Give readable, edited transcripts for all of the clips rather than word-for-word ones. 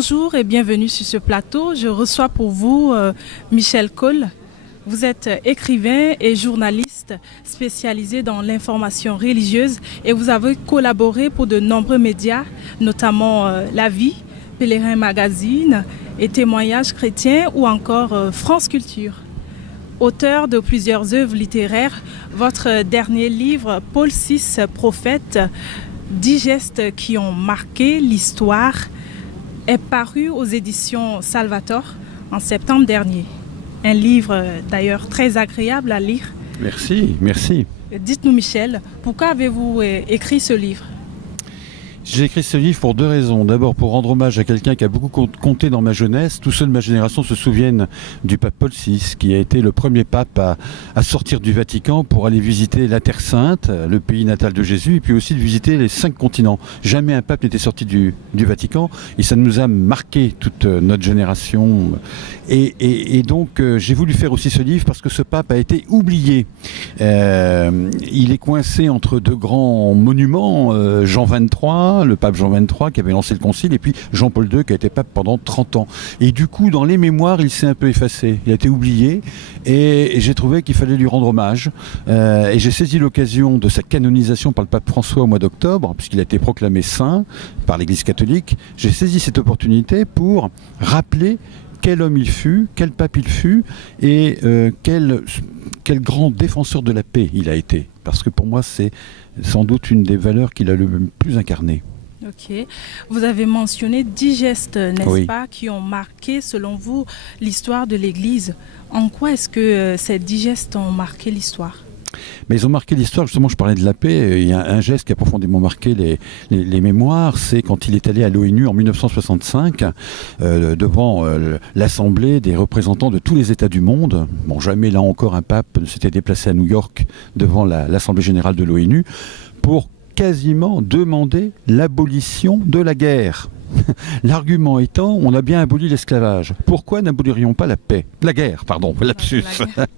Bonjour et bienvenue sur ce plateau. Je reçois pour vous Michel Cole. Vous êtes écrivain et journaliste spécialisé dans l'information religieuse et vous avez collaboré pour de nombreux médias, notamment La Vie, Pèlerin Magazine et Témoignages chrétiens ou encore France Culture. Auteur de plusieurs œuvres littéraires, votre dernier livre, Paul VI, Prophète, 10 gestes qui ont marqué l'histoire, est paru aux éditions Salvator en septembre dernier. Un livre d'ailleurs très agréable à lire. Merci, merci. Dites-nous Michel, pourquoi avez-vous écrit ce livre ? J'ai écrit ce livre pour deux raisons. D'abord pour rendre hommage à quelqu'un qui a beaucoup compté dans ma jeunesse. Tous ceux de ma génération se souviennent du pape Paul VI, qui a été le premier pape à sortir du Vatican pour aller visiter la Terre Sainte, le pays natal de Jésus, et puis aussi de visiter les 5 continents. Jamais un pape n'était sorti du Vatican, et ça nous a marqué toute notre génération. Et donc j'ai voulu faire aussi ce livre parce que ce pape a été oublié. Il est coincé entre deux grands monuments, Jean XXIII, le pape Jean XXIII qui avait lancé le concile, et puis Jean-Paul II qui a été pape pendant 30 ans. Et du coup, dans les mémoires, il s'est un peu effacé. Il a été oublié et j'ai trouvé qu'il fallait lui rendre hommage. Et j'ai saisi l'occasion de sa canonisation par le pape François au mois d'octobre, puisqu'il a été proclamé saint par l'Église catholique. J'ai saisi cette opportunité pour rappeler quel homme il fut, quel pape il fut et quel grand défenseur de la paix il a été. Parce que pour moi, c'est sans doute une des valeurs qu'il a le plus incarnées. Ok. Vous avez mentionné 10 gestes, n'est-ce Oui. pas, qui ont marqué, selon vous, l'histoire de l'Église. En quoi est-ce que ces 10 gestes ont marqué l'histoire ? Mais ils ont marqué l'histoire, justement, je parlais de la paix. Il y a un geste qui a profondément marqué les mémoires, c'est quand il est allé à l'ONU en 1965, devant l'Assemblée des représentants de tous les États du monde. Bon, jamais là encore un pape ne s'était déplacé à New York devant l'Assemblée générale de l'ONU pour quasiment demander l'abolition de la guerre. L'argument étant, on a bien aboli l'esclavage. Pourquoi n'abolirions pas la paix ? La guerre, pardon, lapsus.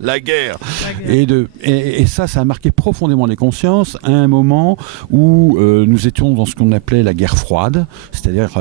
La guerre. Et ça a marqué profondément les consciences à un moment où nous étions dans ce qu'on appelait la guerre froide, c'est-à-dire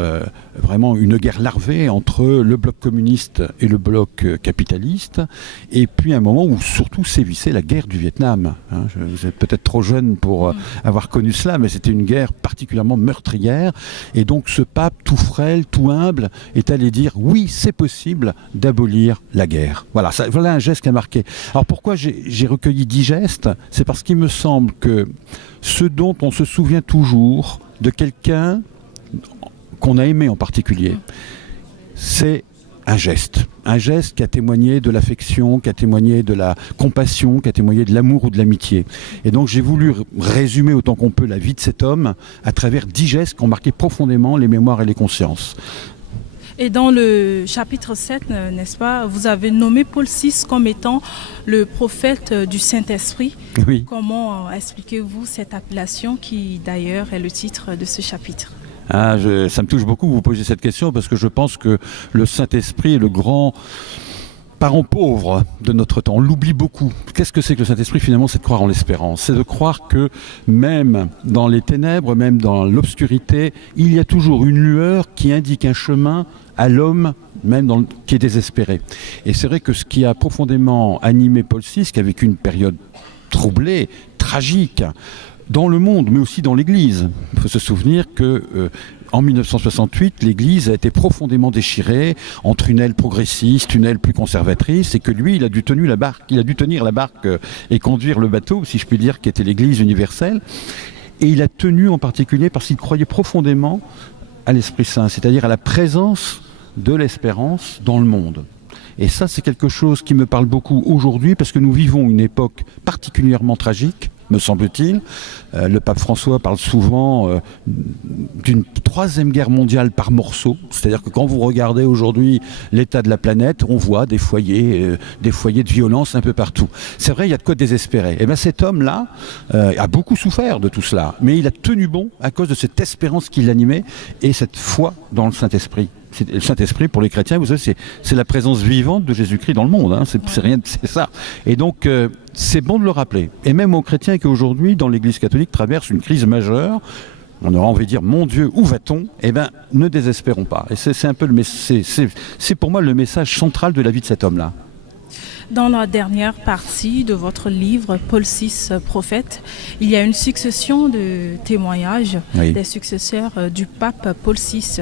vraiment une guerre larvée entre le bloc communiste et le bloc capitaliste, et puis un moment où surtout sévissait la guerre du Vietnam. Hein, vous êtes peut-être trop jeune pour avoir connu cela, mais c'était une guerre particulièrement meurtrière, et donc ce pape tout frêle, tout humble, est allé dire oui, c'est possible d'abolir la guerre. Voilà, voilà un geste qui a marqué. Alors pourquoi j'ai recueilli 10 gestes ? C'est parce qu'il me semble que ce dont on se souvient toujours de quelqu'un qu'on a aimé en particulier, c'est un geste qui a témoigné de l'affection, qui a témoigné de la compassion, qui a témoigné de l'amour ou de l'amitié. Et donc j'ai voulu résumer autant qu'on peut la vie de cet homme à travers 10 gestes qui ont marqué profondément les mémoires et les consciences. Et dans le chapitre 7, n'est-ce pas, vous avez nommé Paul VI comme étant le prophète du Saint-Esprit. Oui. Comment expliquez-vous cette appellation qui d'ailleurs est le titre de ce chapitre ? Ça me touche beaucoup que vous posiez cette question parce que je pense que le Saint-Esprit est le grand parent pauvre de notre temps. On l'oublie beaucoup. Qu'est-ce que c'est que le Saint-Esprit ? Finalement, c'est de croire en l'espérance. C'est de croire que même dans les ténèbres, même dans l'obscurité, il y a toujours une lueur qui indique un chemin à l'homme, même qui est désespéré. Et c'est vrai que ce qui a profondément animé Paul VI, qui a vécu une période troublée, tragique, dans le monde, mais aussi dans l'Église. Il faut se souvenir que en 1968, l'Église a été profondément déchirée entre une aile progressiste, une aile plus conservatrice, et que lui, il a dû tenir la barque et conduire le bateau, si je puis dire, qui était l'Église universelle. Et il a tenu en particulier parce qu'il croyait profondément à l'Esprit Saint, c'est-à-dire à la présence de l'espérance dans le monde. Et ça, c'est quelque chose qui me parle beaucoup aujourd'hui, parce que nous vivons une époque particulièrement tragique, me semble-t-il. Le pape François parle souvent d'une 3e guerre mondiale par morceaux. C'est-à-dire que quand vous regardez aujourd'hui l'état de la planète, on voit des foyers de violence un peu partout. C'est vrai, il y a de quoi désespérer. Et bien cet homme-là a beaucoup souffert de tout cela, mais il a tenu bon à cause de cette espérance qui l'animait et cette foi dans le Saint-Esprit. Le Saint-Esprit, pour les chrétiens, vous savez, c'est la présence vivante de Jésus-Christ dans le monde. Hein. C'est ça. Et donc, c'est bon de le rappeler. Et même aux chrétiens qui aujourd'hui, dans l'Église catholique, traversent une crise majeure, on aura envie de dire, mon Dieu, où va-t-on? Eh bien, ne désespérons pas. Et c'est un peu c'est pour moi le message central de la vie de cet homme-là. Dans la dernière partie de votre livre, Paul VI, prophète, il y a une succession de témoignages des successeurs du pape Paul VI.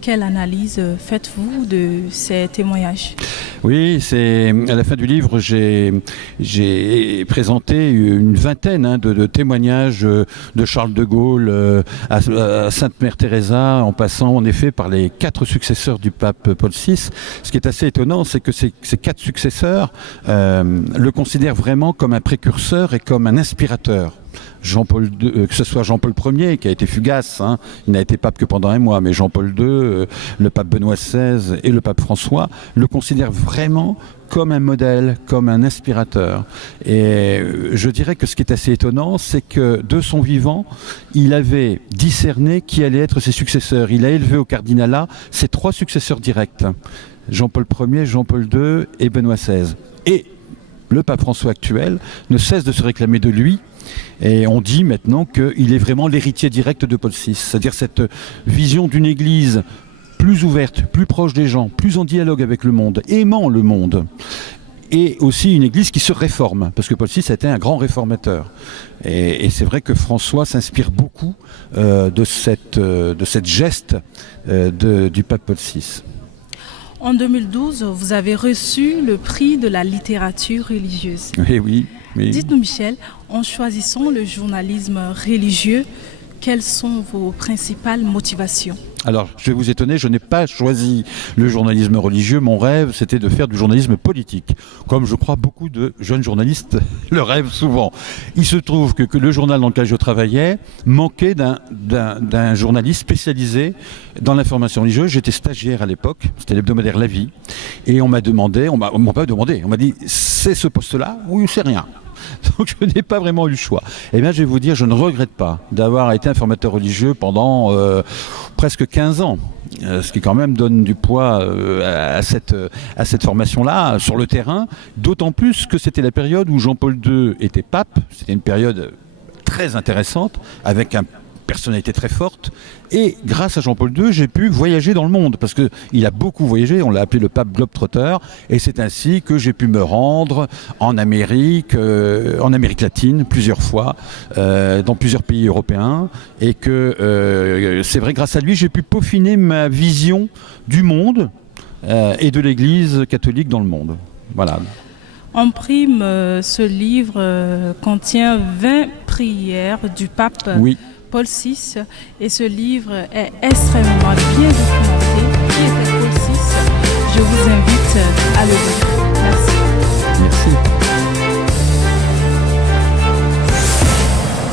Quelle analyse faites-vous de ces témoignages? Oui, à la fin du livre, j'ai présenté une vingtaine de témoignages de Charles de Gaulle à Sainte Mère Teresa, en passant en effet par les 4 successeurs du pape Paul VI. Ce qui est assez étonnant, c'est que ces 4 successeurs le considèrent vraiment comme un précurseur et comme un inspirateur. Jean-Paul II, que ce soit Jean-Paul Ier qui a été fugace, il n'a été pape que pendant un mois, mais Jean-Paul II, le pape Benoît XVI et le pape François le considèrent vraiment comme un modèle, comme un inspirateur. Et je dirais que ce qui est assez étonnant, c'est que de son vivant, il avait discerné qui allait être ses successeurs. Il a élevé au cardinalat ses 3 successeurs directs, Jean-Paul Ier, Jean-Paul II et Benoît XVI. Et le pape François actuel ne cesse de se réclamer de lui. Et on dit maintenant qu'il est vraiment l'héritier direct de Paul VI. C'est-à-dire cette vision d'une église plus ouverte, plus proche des gens, plus en dialogue avec le monde, aimant le monde. Et aussi une église qui se réforme, parce que Paul VI a été un grand réformateur. Et c'est vrai que François s'inspire beaucoup de cette geste du pape Paul VI. En 2012, vous avez reçu le prix de la littérature religieuse. Oui. Dites-nous, Michel, en choisissant le journalisme religieux, quelles sont vos principales motivations? Alors, je vais vous étonner, je n'ai pas choisi le journalisme religieux. Mon rêve, c'était de faire du journalisme politique, comme je crois beaucoup de jeunes journalistes le rêvent souvent. Il se trouve que le journal dans lequel je travaillais manquait d'un journaliste spécialisé dans l'information religieuse. J'étais stagiaire à l'époque, c'était l'hebdomadaire La Vie, et on m'a dit, c'est ce poste-là ou c'est rien? Donc je n'ai pas vraiment eu le choix. Eh bien, je vais vous dire, je ne regrette pas d'avoir été informateur religieux pendant presque 15 ans. Ce qui quand même donne du poids à cette formation-là sur le terrain. D'autant plus que c'était la période où Jean-Paul II était pape. C'était une période très intéressante, avec une personnalité très forte. Et grâce à Jean-Paul II, j'ai pu voyager dans le monde, parce qu'il a beaucoup voyagé, on l'a appelé le pape globe-trotter, et c'est ainsi que j'ai pu me rendre en Amérique latine plusieurs fois, dans plusieurs pays européens, et que c'est vrai, grâce à lui, j'ai pu peaufiner ma vision du monde et de l'Église catholique dans le monde. Voilà. En prime, ce livre contient 20 prières du pape. Oui. Paul VI, et ce livre est extrêmement bien documenté. Qui était Paul VI? Je vous invite à le lire.